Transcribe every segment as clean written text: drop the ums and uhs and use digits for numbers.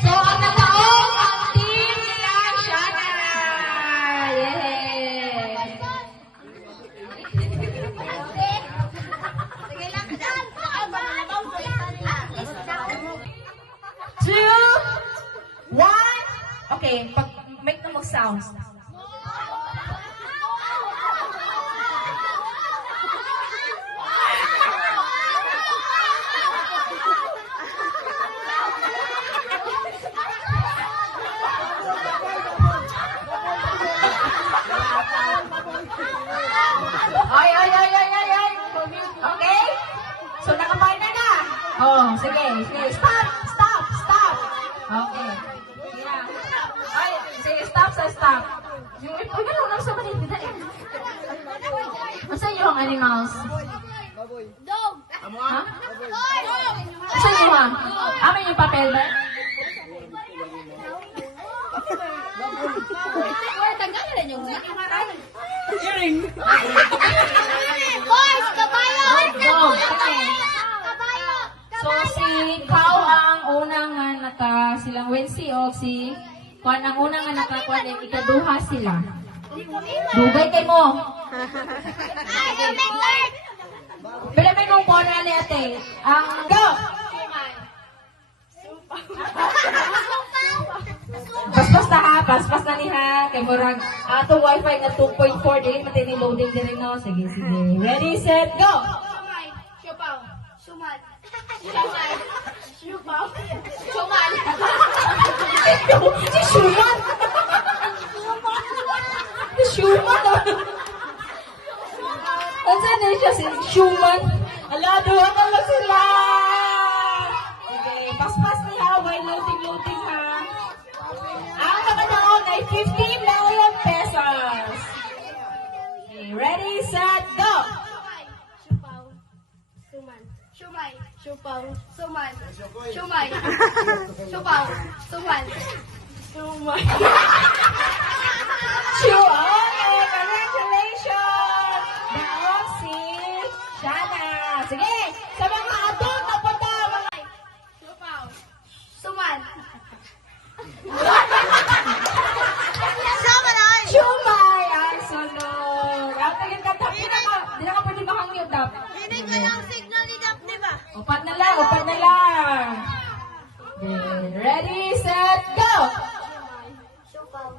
So, ang nataong ang team nila Shana. Yay! Two, one. Okay, make na mag-sounds. Ay. Okay? So, nakapartner na. Oh, sige. Stop. Okay. Yeah. Ay, sige, stop. Yung gano'n lang sa manit. Masa yung animals? Dog. Ha? Masa yung ha? Amin yung papel ba? Tanggalin yung Earring. Boys, kabayo! Dog. Okay. Kabayo! So, si Kao ang unang silang Wensi o si Kwan ang unang nakakuan ay ikaduha sila. Dugay kay mo. Pero may kong corner ni ate. Ang go! Paspas na niha. Kay Murag, atong wifi na 2.4 din. Matini loading din no. Sige. Ready, set, go! Suman. Si Shuman. Saan na siya si Shuman? Ala, duha na lang sila. Okay, paspas niya. While loading ha. Ang nakanaon ay 15 million pesos. Okay, ready, set, go! Shumay. Supaw. Suman. Shumay. Supaw. Suman. Sumay. Okay, congratulations! Daog si Shana. Sige, sa mga adult na punta, mga... Supaw. Suman. Shumay! Ay, sunod. Ang tingin ka, tap. Di na ka pwede makangyo, tap. Hindi ko lang signal ni Dap, di ba? Upat na lang. Okay, ready, set, go! Supaw.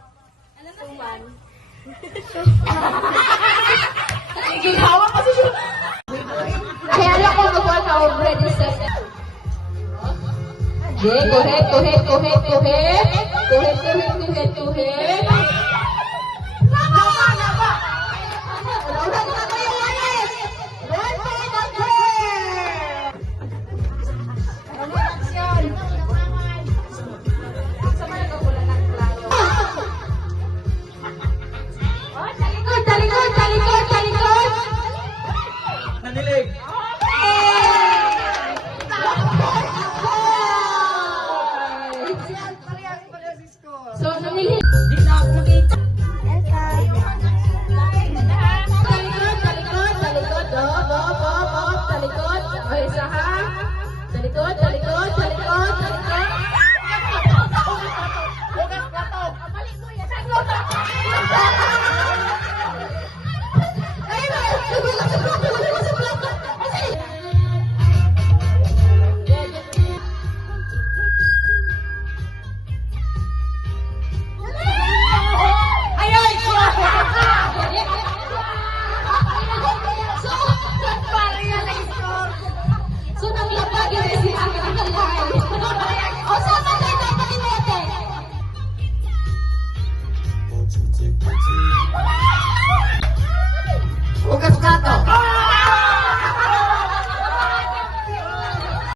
Suman. Ginawa kasi siya. Kaya alam ko magawa ka already, set. Okay, go ahead. Talikod! Nanilig! So, namili. Di na ako nakita. Talikod. Talikod. O, isa ha. Talikod. So, naglapag yun si Aga. O, saan ba tayo dapat inote? Hugas ka!